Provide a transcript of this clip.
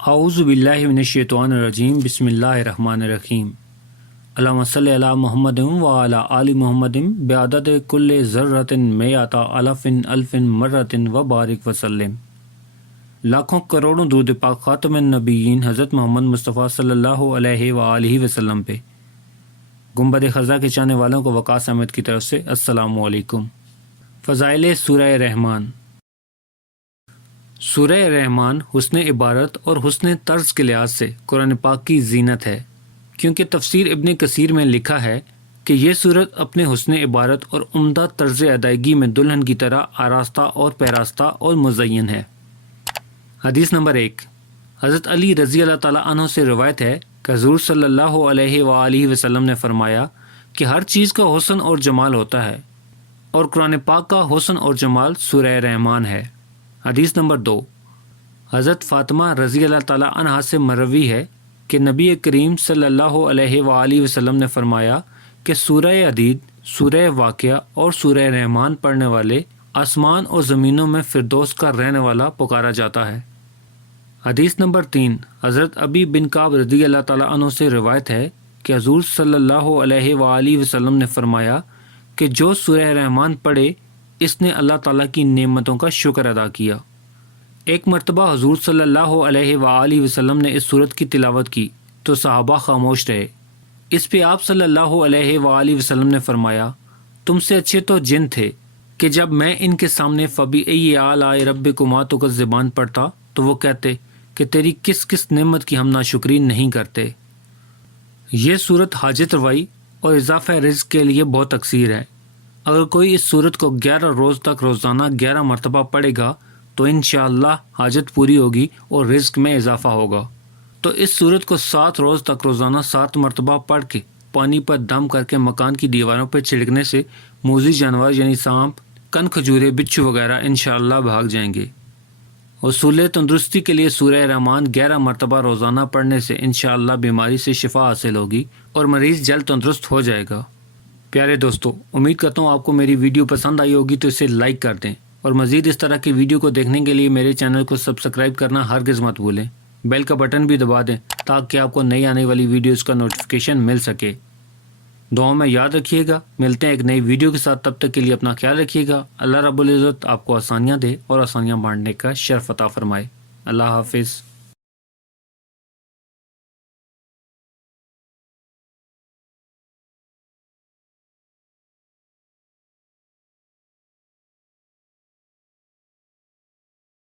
اعوذ باللہ من الشیطان الرجیم بسم اللہ الرحمن الرحیم اللہم صلی علی محمد وعلی آل محمد بعدد کل ذرۃ مئات الف الف مرۃ وبارک وسلم۔ لاکھوں کروڑوں درود پاک خاتم النبیین حضرت محمد مصطفیٰ صلی اللہ علیہ وآلہ وسلم پہ۔ گنبد خزا کے چاہنے والوں کو وقاص احمد کی طرف سے السلام علیکم۔ فضائل سورہ رحمان۔ سورہ رحمان حسن عبارت اور حسن طرز کے لحاظ سے قرآن پاک کی زینت ہے، کیونکہ تفسیر ابن کثیر میں لکھا ہے کہ یہ سورت اپنے حسن عبارت اور عمدہ طرز ادائیگی میں دلہن کی طرح آراستہ اور پیراستہ اور مزین ہے۔ حدیث نمبر 1۔ حضرت علی رضی اللہ تعالیٰ عنہ سے روایت ہے کہ حضور صلی اللہ علیہ وآلہ وسلم نے فرمایا کہ ہر چیز کا حسن اور جمال ہوتا ہے، اور قرآن پاک کا حسن اور جمال سورہ رحمان ہے۔ حدیث نمبر 2۔ حضرت فاطمہ رضی اللہ تعالیٰ عنہا سے مروی ہے کہ نبی کریم صلی اللہ علیہ وآلہ وسلم نے فرمایا کہ سورہ حدید، سورہ واقعہ اور سورہ رحمان پڑھنے والے آسمان اور زمینوں میں فردوس کا رہنے والا پکارا جاتا ہے۔ حدیث نمبر 3۔ حضرت ابی بن کعب رضی اللہ تعالیٰ عنہ سے روایت ہے کہ حضور صلی اللہ علیہ وآلہ وسلم نے فرمایا کہ جو سورہ رحمان پڑھے اس نے اللہ تعالیٰ کی نعمتوں کا شکر ادا کیا۔ ایک مرتبہ حضور صلی اللہ علیہ وآلہ وسلم نے اس سورت کی تلاوت کی تو صحابہ خاموش رہے۔ اس پہ آپ صلی اللہ علیہ وآلہ وسلم نے فرمایا، تم سے اچھے تو جن تھے کہ جب میں ان کے سامنے فَبِأَيِّ آلَاءِ رَبِّكُمَا تُكَذِّبَانِ پڑھتا تو وہ کہتے کہ تیری کس کس نعمت کی ہم ناشکری نہیں کرتے۔ یہ سورت حاجت روائی اور اضافہ رزق کے لیے بہت اکثیر ہے۔ اگر کوئی اس سورت کو 11 روز تک روزانہ 11 مرتبہ پڑھے گا تو انشاءاللہ حاجت پوری ہوگی اور رزق میں اضافہ ہوگا۔ تو اس سورت کو 7 روز تک روزانہ 7 مرتبہ پڑھ کے پانی پر دم کر کے مکان کی دیواروں پر چھڑکنے سے موذی جانور یعنی سانپ، کن کھجورے، بچھو وغیرہ انشاءاللہ بھاگ جائیں گے۔ حصول تندرستی کے لیے سورہ رحمان 11 مرتبہ روزانہ پڑھنے سے انشاءاللہ بیماری سے شفا حاصل ہوگی اور مریض جلد تندرست ہو جائے گا۔ پیارے دوستو، امید کرتا ہوں آپ کو میری ویڈیو پسند آئی ہوگی تو اسے لائک کر دیں، اور مزید اس طرح کی ویڈیو کو دیکھنے کے لیے میرے چینل کو سبسکرائب کرنا ہرگز مت بھولیں۔ بیل کا بٹن بھی دبا دیں تاکہ آپ کو نئی آنے والی ویڈیوز کا نوٹیفیکیشن مل سکے۔ دعاؤں میں یاد رکھیے گا۔ ملتے ہیں ایک نئی ویڈیو کے ساتھ، تب تک کے لیے اپنا خیال رکھیے گا۔ اللہ رب العزت آپ کو آسانیاں دے اور آسانیاں بانٹنے کا شرف عطا فرمائے۔ اللہ حافظ۔